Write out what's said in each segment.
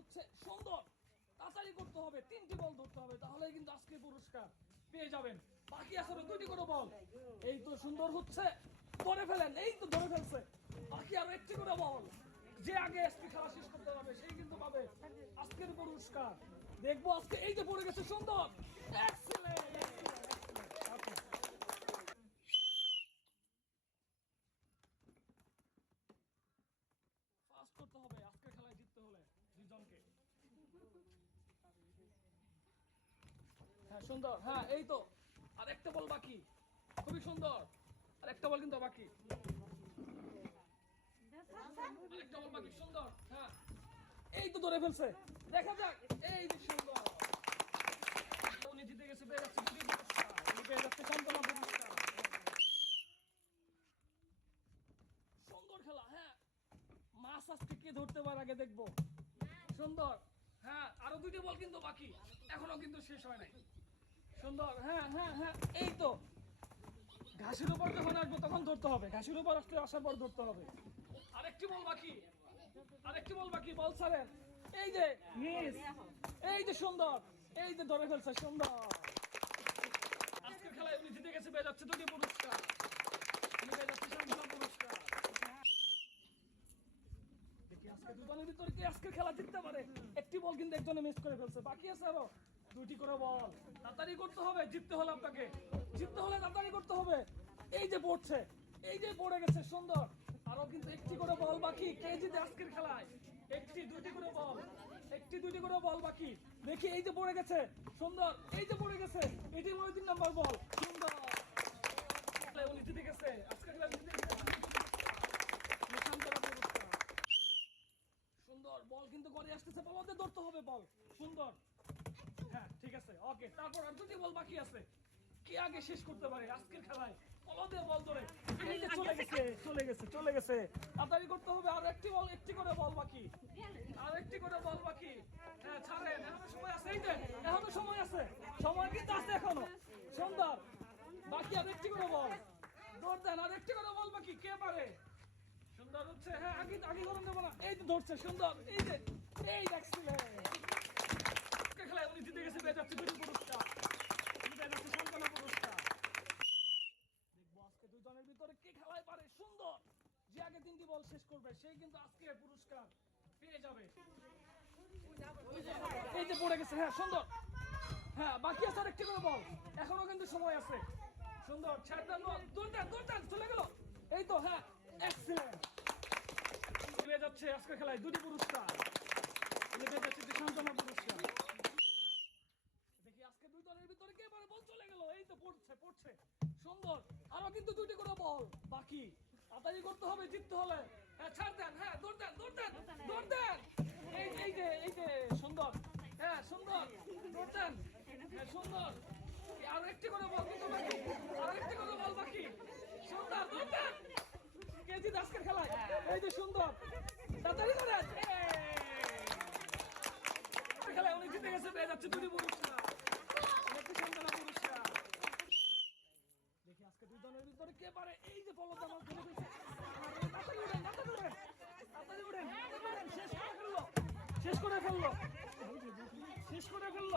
হচ্ছে সুন্দর। তাড়াতাড়ি করতে হবে, তিনটি বল ধরতে হবে তাহলে কিন্তু আজকে পুরস্কার পেয়ে যাবেন। বাকি আরও দুটি করে বল। এই তো সুন্দর হচ্ছে, ধরে ফেলেন, এই তো ধরে ফেলছে। বাকি আরও একটি করে বল। যে আগে আজকে খেলা শেষ করতে পারবে সেই কিন্তু পাবে আজকের পুরস্কার। দেখব আজকে এই যে পড়ে গেছে সুন্দর Excellent, excellent, excellent. Okay. Fast করতে হবে আজকের খেলায় জিততে হলে দুজনকে হ্যাঁ সুন্দর। হ্যাঁ এই তো। আর একটা বল বাকি। খুবই সুন্দর। আর একটা বল কিন্তু বাকি। হ্যাঁ। এই তো ধরে ফেলছে। দেখা যাক। এই যে সুন্দর খেলা হ্যাঁ। মাছ আজকে কে ধরতে পারে আগে দেখব। সুন্দর। হ্যাঁ আরও দুইটি বল কিন্তু বাকি। এখনও কিন্তু শেষ হয় নাই। সুন্দর হ্যাঁ হ্যাঁ হ্যাঁ এই তো। ঘাসের উপর যখন আসব, তখন ধরতে হবে। ঘাসের উপর আসলে আসার পর ধরতে হবে। আরেকটি বল বাকি। আরেকটি বল বাকি, বল ছাড়েন এই যে মিস এই যে সুন্দর। এই যে ধরে ফেলছে, সুন্দর। আজকের খেলায় উনি জিতে গেছে, পেয়ে যাচ্ছে দুটি পুরস্কার। উনি যাচ্ছে পুরস্কার। দেখি আজকে দুজনের ভিতরে কি আজকের খেলা জিততে পারে। একটি বল কিন্তু একজনে মিস করে ফেলছে। বাকি আছে আরও। দুটি করে বল। তাড়াতাড়ি করতে হবে, জিততে হলে আপনাকে। জিততে হলে তাড়াতাড়ি করতে হবে। এই যে পড়ছে, এই যে পড়ে গেছে, সুন্দর। আরও কিন্তু একটি করে বল বাকি, কে জিতে আজকের খেলায়? একটি, দুটি করে বল। একটি, দুটি করে বল বাকি। দেখি এই যে পড়ে গেছে, সুন্দর। এই যে পড়ে গেছে, এটি মনে তিন নাম্বার বল। সুন্দর। সুন্দর, বল কিন্তু করে আসতেছে বলতে ধরতে হবে, বল। সুন্দর। হ্যাঁ ঠিক আছে, ওকে, তারপর আর দুটি বল বাকি আছে, কি আগে শেষ করতে পারে আজকের খেলায়? বাকি। আর একটি করে বল বাকি। হ্যাঁ সময় যে কিন্তু আছে এখনও। সুন্দর। বাকি আর একটি করে বল। দৌড় আর একটি করে বল বাকি, কে পারে? সুন্দর হচ্ছে হ্যাঁ আগে আগে গরম দেবো না। এই তো ধরছে, সুন্দর, এই যে এই দেখছিলেন আজকের খেলায় উনি জিতে গেছে পেয়ে যাচ্ছে দুটি পুরস্কার উনি পেয়ে যাচ্ছে সান্ত্বনা পুরস্কার দেখব আজকে দুজনের ভিতরে কে খেলায় পারে সুন্দর যে আগে তিনটি বল শেষ করবে, সেই কিন্তু আজকে পুরস্কার পেয়ে যাবে। এই যে পড়ে গেছে হ্যাঁ সুন্দর। হ্যাঁ বাকি আছে আরেকটি করে বল। এখনও কিন্তু সময় আছে। সুন্দর, ছেড়ে দেন দেন চলে গেল। এই তো হ্যাঁ এক্সিলেন্ট খেলায় দুটি পুরস্কার। পেয়ে দেখি আজকে দুই দলের ভিতরে কে বল চলে গেল। এই তো পড়ছে পড়ছে। সুন্দর, আরও কিন্তু দুটি করে বল বাকি। তাড়াতাড়ি করতে হবে, জিততে হলে হ্যাঁ ছাড় দেন হ্যাঁ দৌড় দেন দৌড় দেন দৌড় দেন। এই যে এই যে এই যে, সুন্দর। হ্যাঁ সুন্দর, দৌড় দেন। হ্যাঁ সুন্দর। আরও একটি করে বল কিন্তু বাকি। আরও একটি করে বল বাকি। সুন্দর, দৌড় দেন। কেজি দাসকের খেলায়? এই যে, সুন্দর। তাড়াতাড়ি করেন। খেলায় উনি জিতে গেছে, পেয়ে যাচ্ছে দুটি পুরস্কার একটি সান্ত্বনা পুরস্কার ভিতরে কে পারে? এই যে আমার ধরে উঠেন শেষ করে ফেলল। শেষ করে ফেলল।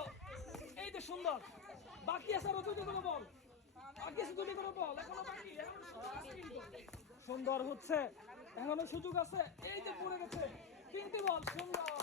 এই যে সুন্দর। বাকি আছে আরও দুটি করে বল। বাকি আছে দুটি করে বল। এখনও। সুন্দর হচ্ছে। এখনও সুযোগ আছে। এই যে পড়ে গেছে। তিনটি বল, সুন্দর।